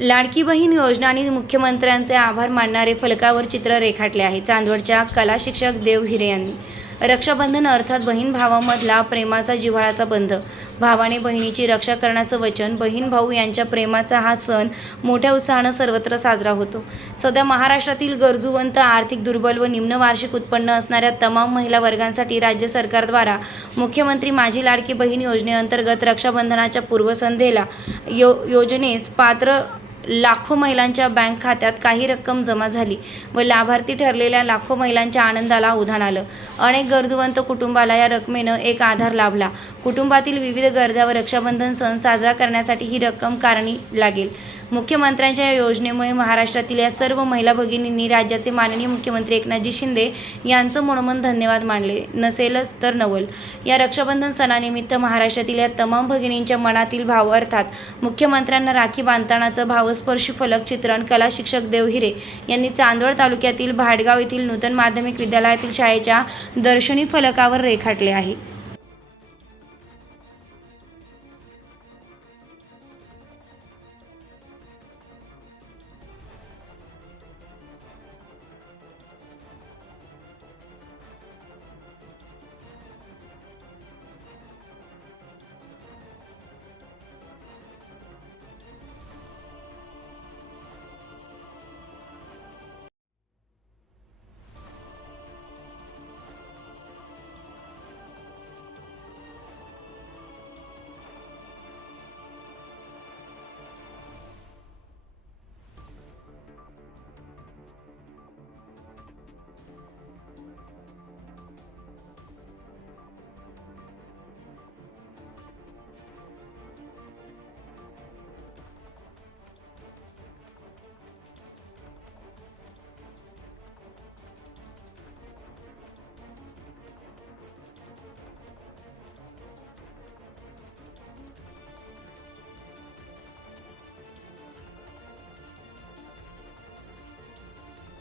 लाडकी बहीण योजना आणि मुख्यमंत्र्यांचे आभार मानणारे फलकावर चित्र रेखाटले आहे. चांदवडच्या कला शिक्षक देव हिरे यांनी. रक्षाबंधन अर्थात बहीण भावामधला प्रेमाचा जिव्हाळाचा बंध. भावाने बहिणीची रक्षा करण्याचं वचन बहीण भाऊ यांच्या प्रेमाचा हा सण मोठ्या उत्साहानं सर्वत्र साजरा होतो. सध्या महाराष्ट्रातील गरजूवंत आर्थिक दुर्बल व निम्न वार्षिक उत्पन्न असणाऱ्या तमाम महिला वर्गांसाठी राज्य सरकारद्वारा मुख्यमंत्री माझी लाडकी बहीण योजनेअंतर्गत रक्षाबंधनाच्या पूर्वसंध्येला यो योजनेस पात्र लाखो महिलांच्या बँक खात्यात काही रक्कम जमा झाली व लाभार्थी ठरलेल्या लाखो महिलांच्या आनंदाला उधाण आलं. अनेक गरजवंत कुटुंबाला या रकमेनं एक आधार लाभला. कुटुंबातील विविध गरजा व रक्षाबंधन सण साजरा करण्यासाठी ही रक्कम कारणी लागेल. मुख्यमंत्र्यांच्या या योजनेमुळे महाराष्ट्रातील या सर्व महिला भगिनींनी राज्याचे माननीय मुख्यमंत्री एकनाथजी शिंदे यांचं मनोमन धन्यवाद मानले. नसेलच तर नवल. या रक्षाबंधन सणानिमित्त महाराष्ट्रातील या तमाम भगिनींच्या मनातील भाव अर्थात मुख्यमंत्र्यांना राखी बांधतानाचं भावस्पर्शी फलक चित्रण कला शिक्षक देव हिरे यांनी चांदवड तालुक्यातील भाडगाव येथील नूतन माध्यमिक विद्यालयातील शाळेच्या दर्शनी फलकावर रेखाटले आहे.